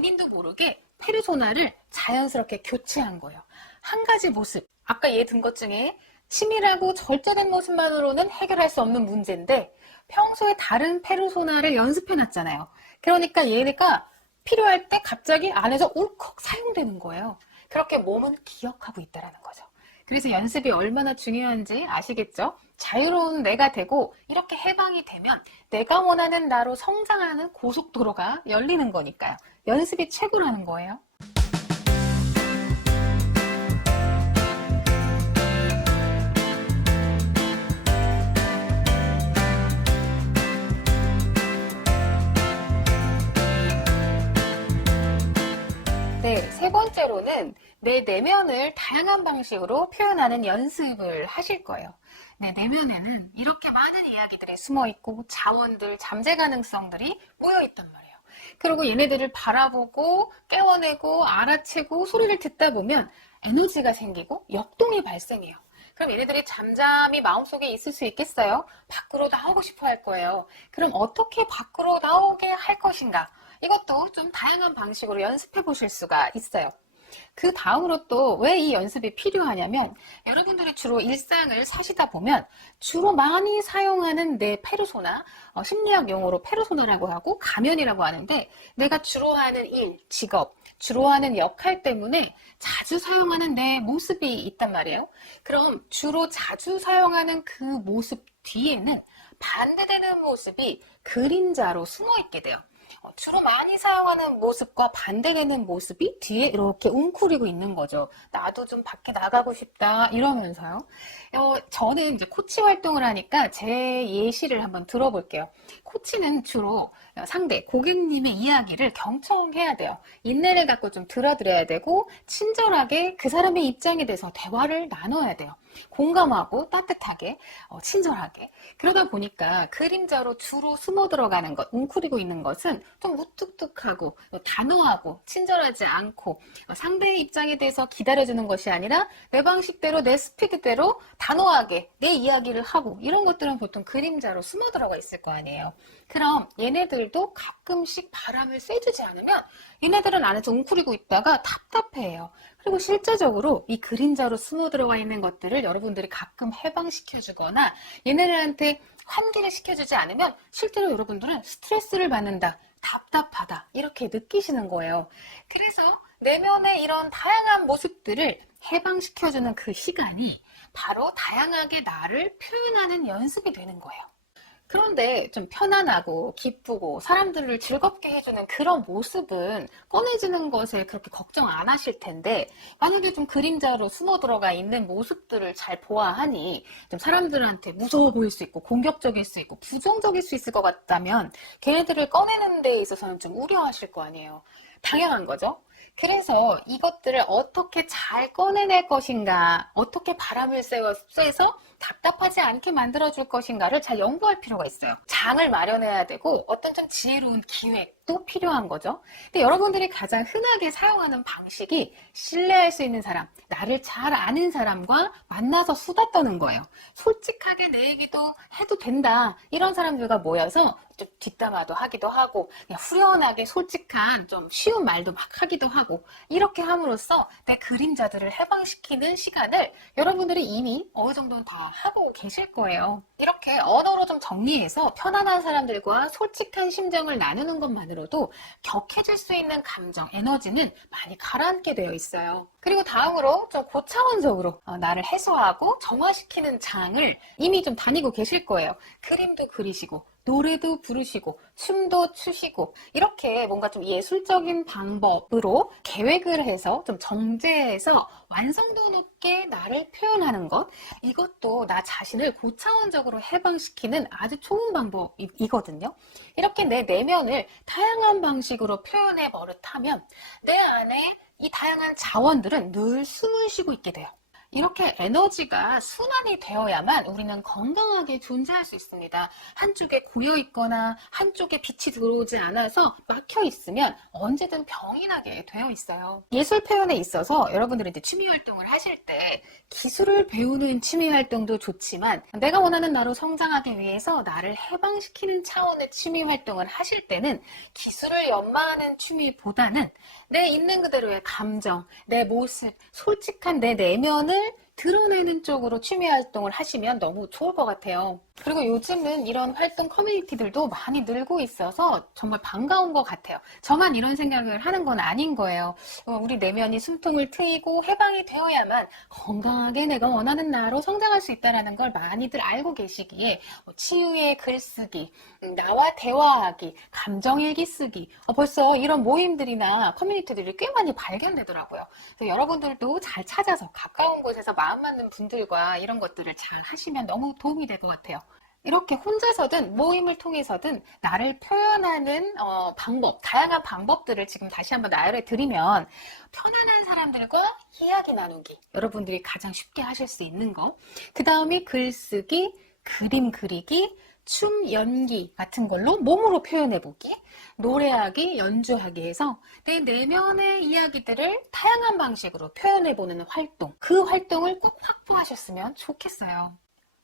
본인도 모르게 페르소나를 자연스럽게 교체한 거예요. 한 가지 모습, 아까 얘 든 것 중에 치밀하고 절제된 모습만으로는 해결할 수 없는 문제인데 평소에 다른 페르소나를 연습해놨잖아요. 그러니까 얘네가 필요할 때 갑자기 안에서 울컥 사용되는 거예요. 그렇게 몸은 기억하고 있다는 거죠. 그래서 연습이 얼마나 중요한지 아시겠죠? 자유로운 내가 되고 이렇게 해방이 되면 내가 원하는 나로 성장하는 고속도로가 열리는 거니까요. 연습이 최고라는 거예요. 네, 세 번째로는 내 내면을 다양한 방식으로 표현하는 연습을 하실 거예요. 내 내면에는 이렇게 많은 이야기들이 숨어있고 자원들, 잠재 가능성들이 모여있단 말이에요. 그리고 얘네들을 바라보고 깨워내고 알아채고 소리를 듣다 보면 에너지가 생기고 역동이 발생해요. 그럼 얘네들이 잠잠히 마음속에 있을 수 있겠어요? 밖으로 나오고 싶어 할 거예요. 그럼 어떻게 밖으로 나오게 할 것인가? 이것도 좀 다양한 방식으로 연습해 보실 수가 있어요. 그 다음으로 또 왜 이 연습이 필요하냐면 여러분들이 주로 일상을 사시다 보면 주로 많이 사용하는 내 페르소나, 심리학 용어로 페르소나라고 하고 가면이라고 하는데 내가 주로 하는 일, 직업, 주로 하는 역할 때문에 자주 사용하는 내 모습이 있단 말이에요. 그럼 주로 자주 사용하는 그 모습 뒤에는 반대되는 모습이 그림자로 숨어 있게 돼요. 주로 많이 사용하는 모습과 반대되는 모습이 뒤에 이렇게 웅크리고 있는 거죠. 나도 좀 밖에 나가고 싶다 이러면서요. 저는 이제 코치 활동을 하니까 제 예시를 한번 들어볼게요. 코치는 주로 상대, 고객님의 이야기를 경청해야 돼요. 인내를 갖고 좀 들어드려야 되고 친절하게 그 사람의 입장에 대해서 대화를 나눠야 돼요. 공감하고 따뜻하게, 친절하게. 그러다 보니까 그림자로 주로 숨어 들어가는 것, 웅크리고 있는 것은 좀 무뚝뚝하고 단호하고 친절하지 않고 상대의 입장에 대해서 기다려주는 것이 아니라 내 방식대로 내 스피드대로 단호하게 내 이야기를 하고 이런 것들은 보통 그림자로 숨어 들어가 있을 거 아니에요. 그럼 얘네들도 가끔씩 바람을 쐬주지 않으면 얘네들은 안에서 웅크리고 있다가 답답해해요. 그리고 실제적으로 이 그림자로 숨어 들어가 있는 것들을 여러분들이 가끔 해방시켜주거나 얘네들한테 환기를 시켜주지 않으면 실제로 여러분들은 스트레스를 받는다, 답답하다 이렇게 느끼시는 거예요. 그래서 내면의 이런 다양한 모습들을 해방시켜주는 그 시간이 바로 다양하게 나를 표현하는 연습이 되는 거예요. 그런데 좀 편안하고 기쁘고 사람들을 즐겁게 해주는 그런 모습은 꺼내주는 것에 그렇게 걱정 안 하실 텐데 만약에 좀 그림자로 숨어 들어가 있는 모습들을 잘 보아하니 좀 사람들한테 무서워 보일 수 있고 공격적일 수 있고 부정적일 수 있을 것 같다면 걔네들을 꺼내는 데 있어서는 좀 우려하실 거 아니에요. 당연한 거죠. 그래서 이것들을 어떻게 잘 꺼내낼 것인가, 어떻게 바람을 쐬서 답답하지 않게 만들어줄 것인가를 잘 연구할 필요가 있어요. 장을 마련해야 되고 어떤 좀 지혜로운 기획도 필요한 거죠. 근데 여러분들이 가장 흔하게 사용하는 방식이 신뢰할 수 있는 사람, 나를 잘 아는 사람과 만나서 수다 떠는 거예요. 솔직하게 내 얘기도 해도 된다. 이런 사람들과 모여서 좀 뒷담화도 하기도 하고 그냥 후련하게 솔직한 좀 쉬운 말도 막 하기도 하고 이렇게 함으로써 내 그림자들을 해방시키는 시간을 여러분들이 이미 어느 정도는 다 하고 계실 거예요. 이렇게 언어로 좀 정리해서 편안한 사람들과 솔직한 심정을 나누는 것만으로도 격해질 수 있는 감정, 에너지는 많이 가라앉게 되어 있어요. 그리고 다음으로 좀 고차원적으로 나를 해소하고 정화시키는 장을 이미 좀 다니고 계실 거예요. 그림도 그리시고 노래도 부르시고 춤도 추시고 이렇게 뭔가 좀 예술적인 방법으로 계획을 해서 좀 정제해서 완성도 높게 나를 표현하는 것, 이것도 나 자신을 고차원적으로 해방시키는 아주 좋은 방법이거든요. 이렇게 내 내면을 다양한 방식으로 표현해 버릇하면 내 안에 이 다양한 자원들은 늘 숨을 쉬고 있게 돼요. 이렇게 에너지가 순환이 되어야만 우리는 건강하게 존재할 수 있습니다. 한쪽에 고여 있거나 한쪽에 빛이 들어오지 않아서 막혀 있으면 언제든 병이 나게 되어 있어요. 예술 표현에 있어서 여러분들이 이제 취미 활동을 하실 때 기술을 배우는 취미 활동도 좋지만 내가 원하는 나로 성장하기 위해서 나를 해방시키는 차원의 취미 활동을 하실 때는 기술을 연마하는 취미보다는 내 있는 그대로의 감정, 내 모습, 솔직한 내 내면을 드러내는 쪽으로 취미 활동을 하시면 너무 좋을 것 같아요. 그리고 요즘은 이런 활동 커뮤니티들도 많이 늘고 있어서 정말 반가운 것 같아요. 저만 이런 생각을 하는 건 아닌 거예요. 우리 내면이 숨통을 트이고 해방이 되어야만 건강하게 내가 원하는 나로 성장할 수 있다는 걸 많이들 알고 계시기에 치유의 글쓰기, 나와 대화하기, 감정일기 쓰기 벌써 이런 모임들이나 커뮤니티들이 꽤 많이 발견되더라고요. 그래서 여러분들도 잘 찾아서 가까운 곳에서 마음 맞는 분들과 이런 것들을 잘 하시면 너무 도움이 될 것 같아요. 이렇게 혼자서든 모임을 통해서든 나를 표현하는 방법, 다양한 방법들을 지금 다시 한번 나열해 드리면 편안한 사람들과 이야기 나누기, 여러분들이 가장 쉽게 하실 수 있는 거. 그 다음에 글쓰기, 그림 그리기, 춤, 연기 같은 걸로 몸으로 표현해보기, 노래하기, 연주하기 해서 내 내면의 이야기들을 다양한 방식으로 표현해보는 활동, 그 활동을 꼭 확보하셨으면 좋겠어요.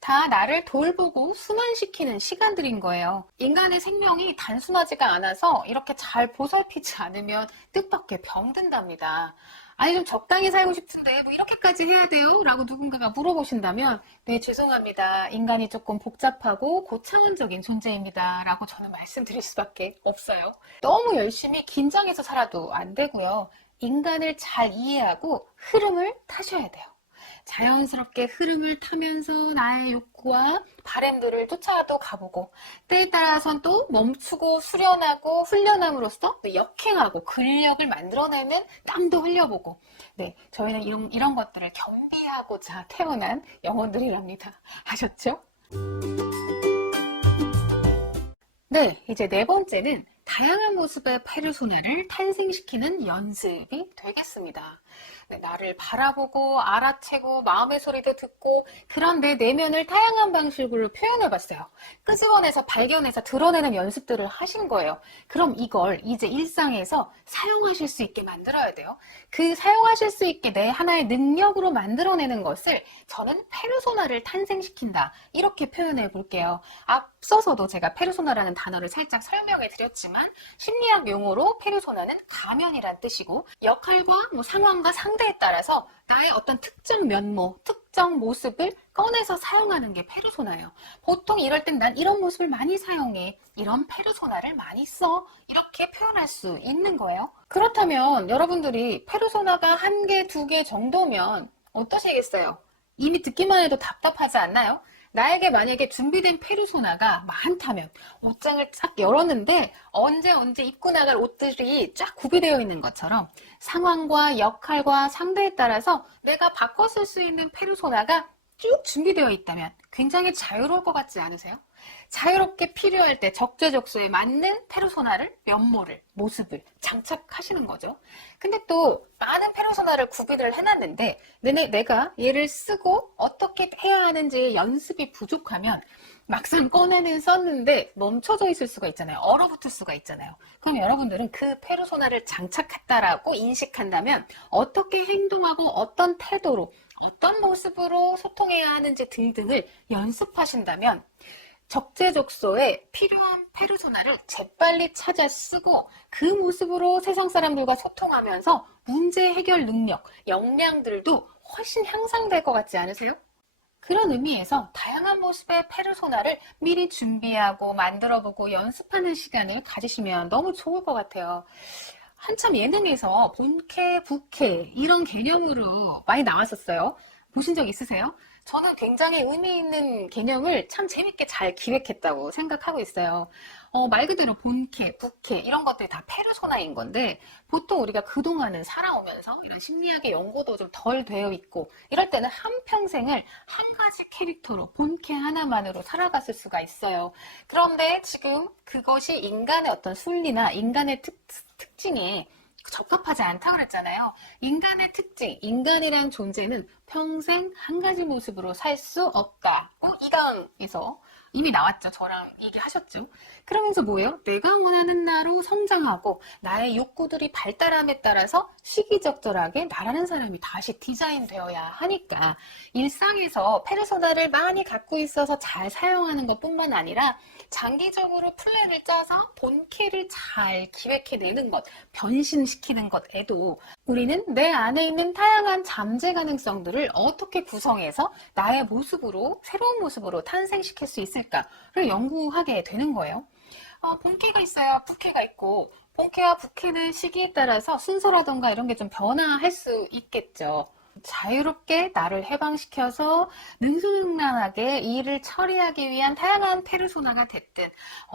다 나를 돌보고 순환시키는 시간들인 거예요. 인간의 생명이 단순하지가 않아서 이렇게 잘 보살피지 않으면 뜻밖의 병든답니다. 아니 좀 적당히 살고 싶은데 뭐 이렇게까지 해야 돼요? 라고 누군가가 물어보신다면 네 죄송합니다. 인간이 조금 복잡하고 고차원적인 존재입니다. 라고 저는 말씀드릴 수밖에 없어요. 너무 열심히 긴장해서 살아도 안 되고요. 인간을 잘 이해하고 흐름을 타셔야 돼요. 자연스럽게 흐름을 타면서 나의 욕구와 바램들을 쫓아도 가보고 때에 따라선 또 멈추고 수련하고 훈련함으로써 또 역행하고 근력을 만들어내는 땀도 흘려보고 네 저희는 이런 것들을 겸비하고자 태어난 영혼들이랍니다. 아셨죠? 네, 이제 네 번째는 다양한 모습의 페르소나를 탄생시키는 연습이 되겠습니다. 네, 나를 바라보고 알아채고 마음의 소리도 듣고 그런 내 내면을 다양한 방식으로 표현해봤어요. 끄집어내서 발견해서 드러내는 연습들을 하신 거예요. 그럼 이걸 이제 일상에서 사용하실 수 있게 만들어야 돼요. 그 사용하실 수 있게 내 하나의 능력으로 만들어내는 것을 저는 페르소나를 탄생시킨다 이렇게 표현해 볼게요. 앞서서도 제가 페르소나라는 단어를 살짝 설명해 드렸지만 심리학 용어로 페르소나는 가면이란 뜻이고 역할과 상황과 상대에 따라서 나의 어떤 특정 면모, 특정 모습을 꺼내서 사용하는 게 페르소나예요. 보통 이럴 땐 난 이런 모습을 많이 사용해. 이런 페르소나를 많이 써. 이렇게 표현할 수 있는 거예요. 그렇다면 여러분들이 페르소나가 한 개, 두 개 정도면 어떠시겠어요? 이미 듣기만 해도 답답하지 않나요? 나에게 만약에 준비된 페르소나가 많다면 옷장을 쫙 열었는데 언제 입고 나갈 옷들이 쫙 구비되어 있는 것처럼 상황과 역할과 상대에 따라서 내가 바꿔 쓸 수 있는 페르소나가 쭉 준비되어 있다면 굉장히 자유로울 것 같지 않으세요? 자유롭게 필요할 때 적재적소에 맞는 페르소나를, 면모를, 모습을 장착하시는 거죠. 근데 또 많은 페르소나를 구비를 해놨는데 내가 얘를 쓰고 어떻게 해야 하는지 연습이 부족하면 막상 꺼내는 썼는데 멈춰져 있을 수가 있잖아요. 얼어붙을 수가 있잖아요. 그럼 여러분들은 그 페르소나를 장착했다라고 인식한다면 어떻게 행동하고 어떤 태도로 어떤 모습으로 소통해야 하는지 등등을 연습하신다면 적재적소에 필요한 페르소나를 재빨리 찾아 쓰고 그 모습으로 세상 사람들과 소통하면서 문제 해결 능력, 역량들도 훨씬 향상될 것 같지 않으세요? 그런 의미에서 다양한 모습의 페르소나를 미리 준비하고 만들어보고 연습하는 시간을 가지시면 너무 좋을 것 같아요. 한참 예능에서 본캐, 부캐 이런 개념으로 많이 나왔었어요. 보신 적 있으세요? 저는 굉장히 의미 있는 개념을 참 재밌게 잘 기획했다고 생각하고 있어요. 말 그대로 본캐, 부캐 이런 것들이 다 페르소나인 건데 보통 우리가 그동안은 살아오면서 이런 심리학의 연구도 좀 덜 되어 있고 이럴 때는 한평생을 한 가지 캐릭터로 본캐 하나만으로 살아갔을 수가 있어요. 그런데 지금 그것이 인간의 어떤 순리나 인간의 특징에 적합하지 않다고 그랬잖아요. 인간의 특징, 인간이란 존재는 평생 한 가지 모습으로 살 수 없다. 이 강에서 이미 나왔죠. 저랑 얘기하셨죠. 그러면서 뭐예요? 내가 원하는 나로 성장하고 나의 욕구들이 발달함에 따라서 시기적절하게 나라는 사람이 다시 디자인되어야 하니까 일상에서 페르소나를 많이 갖고 있어서 잘 사용하는 것뿐만 아니라 장기적으로 플랜을 짜서 본캐를 잘 기획해내는 것, 변신시키는 것에도 우리는 내 안에 있는 다양한 잠재 가능성들을 어떻게 구성해서 나의 모습으로, 새로운 모습으로 탄생시킬 수 있을까를 연구하게 되는 거예요. 본캐가 있어야 부캐가 있고, 본캐와 부캐는 시기에 따라서 순서라던가 이런 게 좀 변화할 수 있겠죠. 자유롭게 나를 해방시켜서 능수능란하게 일을 처리하기 위한 다양한 페르소나가 됐든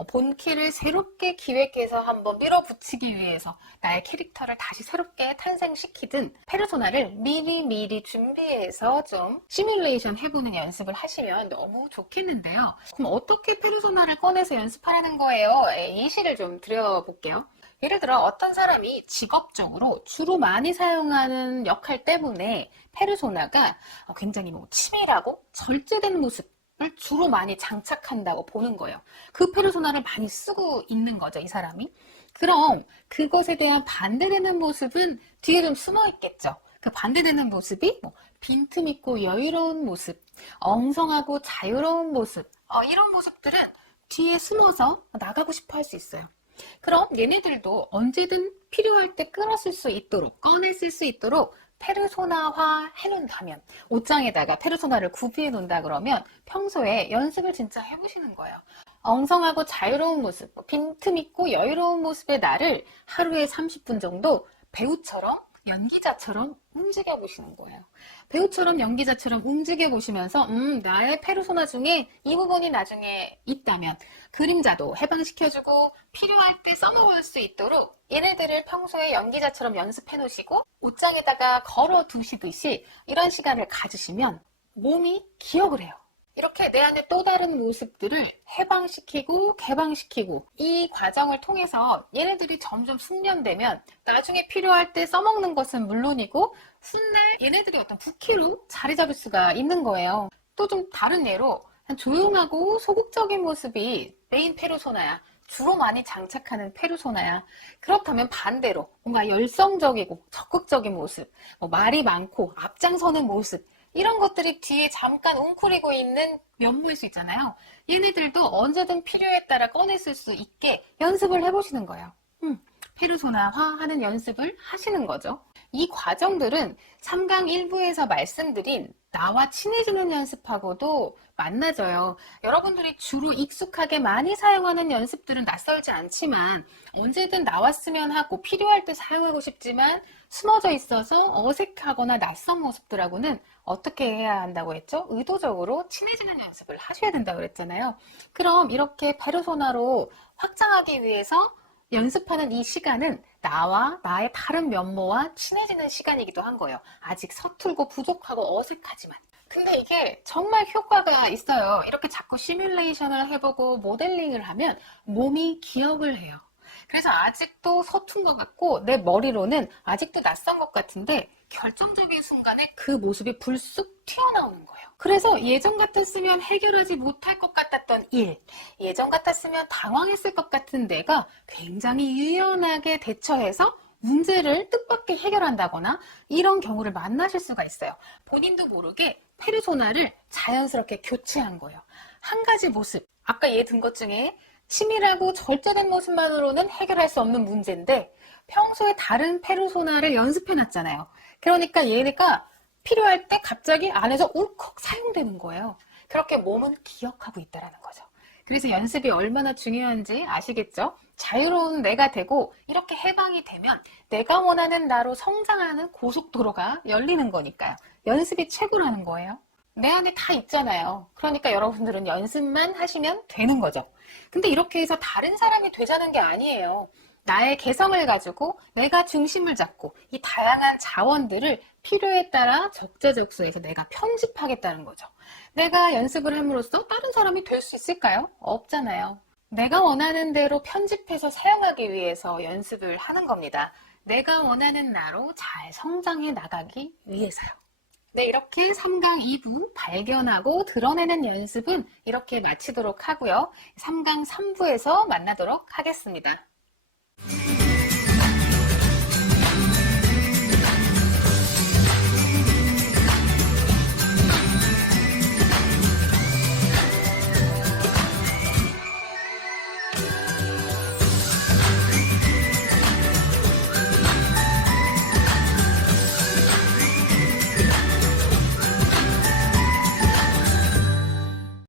본캐를 새롭게 기획해서 한번 밀어붙이기 위해서 나의 캐릭터를 다시 새롭게 탄생시키든 페르소나를 미리미리 준비해서 좀 시뮬레이션 해보는 연습을 하시면 너무 좋겠는데요. 그럼 어떻게 페르소나를 꺼내서 연습하라는 거예요? 예시를 좀 드려볼게요. 예를 들어 어떤 사람이 직업적으로 주로 많이 사용하는 역할 때문에 페르소나가 굉장히 치밀하고 절제된 모습을 주로 많이 장착한다고 보는 거예요. 그 페르소나를 많이 쓰고 있는 거죠, 이 사람이. 그럼 그것에 대한 반대되는 모습은 뒤에 좀 숨어 있겠죠. 그 반대되는 모습이 빈틈있고 여유로운 모습, 엉성하고 자유로운 모습, 이런 모습들은 뒤에 숨어서 나가고 싶어 할 수 있어요. 그럼 얘네들도 언제든 필요할 때 끌어쓸 수 있도록, 꺼내쓸 수 있도록 페르소나화 해놓는다면, 옷장에다가 페르소나를 구비해 놓는다 그러면 평소에 연습을 진짜 해보시는 거예요. 엉성하고 자유로운 모습, 빈틈있고 여유로운 모습의 나를 하루에 30분 정도 배우처럼, 연기자처럼 움직여 보시는 거예요. 배우처럼 연기자처럼 움직여 보시면서 나의 페르소나 중에 이 부분이 나중에 있다면 그림자도 해방시켜주고 필요할 때 써먹을 수 있도록 얘네들을 평소에 연기자처럼 연습해 놓으시고 옷장에다가 걸어 두시듯이 이런 시간을 가지시면 몸이 기억을 해요. 이렇게 내 안에 또 다른 모습들을 해방시키고 개방시키고 이 과정을 통해서 얘네들이 점점 숙련되면 나중에 필요할 때 써먹는 것은 물론이고 훗날 얘네들이 어떤 부캐로 자리 잡을 수가 있는 거예요. 또 좀 다른 예로 조용하고 소극적인 모습이 메인 페르소나야. 주로 많이 장착하는 페르소나야. 그렇다면 반대로 뭔가 열성적이고 적극적인 모습, 말이 많고 앞장서는 모습 이런 것들이 뒤에 잠깐 웅크리고 있는 면모일 수 있잖아요. 얘네들도 언제든 필요에 따라 꺼냈을 수 있게 연습을 해보시는 거예요. 페르소나화하는 연습을 하시는 거죠. 이 과정들은 3강 1부에서 말씀드린 나와 친해지는 연습하고도 만나져요. 여러분들이 주로 익숙하게 많이 사용하는 연습들은 낯설지 않지만 언제든 나왔으면 하고 필요할 때 사용하고 싶지만 숨어져 있어서 어색하거나 낯선 모습들하고는 어떻게 해야 한다고 했죠? 의도적으로 친해지는 연습을 하셔야 된다고 그랬잖아요. 그럼 이렇게 페르소나로 확장하기 위해서 연습하는 이 시간은 나와 나의 다른 면모와 친해지는 시간이기도 한 거예요. 아직 서툴고 부족하고 어색하지만. 근데 이게 정말 효과가 있어요. 이렇게 자꾸 시뮬레이션을 해보고 모델링을 하면 몸이 기억을 해요. 그래서 아직도 서툰 것 같고 내 머리로는 아직도 낯선 것 같은데 결정적인 순간에 그 모습이 불쑥 튀어나오는 거예요. 그래서 예전 같았으면 해결하지 못할 것 같았던 일, 예전 같았으면 당황했을 것 같은 내가 굉장히 유연하게 대처해서 문제를 뜻밖의 해결한다거나 이런 경우를 만나실 수가 있어요. 본인도 모르게 페르소나를 자연스럽게 교체한 거예요. 한 가지 모습, 아까 얘 든 것 중에 치밀하고 절제된 모습만으로는 해결할 수 없는 문제인데 평소에 다른 페르소나를 연습해놨잖아요. 그러니까 얘네가 필요할 때 갑자기 안에서 울컥 사용되는 거예요. 그렇게 몸은 기억하고 있다는 거죠. 그래서 연습이 얼마나 중요한지 아시겠죠? 자유로운 내가 되고 이렇게 해방이 되면 내가 원하는 나로 성장하는 고속도로가 열리는 거니까요. 연습이 최고라는 거예요. 내 안에 다 있잖아요. 그러니까 여러분들은 연습만 하시면 되는 거죠. 근데 이렇게 해서 다른 사람이 되자는 게 아니에요. 나의 개성을 가지고 내가 중심을 잡고 이 다양한 자원들을 필요에 따라 적재적소에서 내가 편집하겠다는 거죠. 내가 연습을 함으로써 다른 사람이 될 수 있을까요? 없잖아요. 내가 원하는 대로 편집해서 사용하기 위해서 연습을 하는 겁니다. 내가 원하는 나로 잘 성장해 나가기 위해서요. 네, 이렇게 3강 2부 발견하고 드러내는 연습은 이렇게 마치도록 하고요. 3강 3부에서 만나도록 하겠습니다.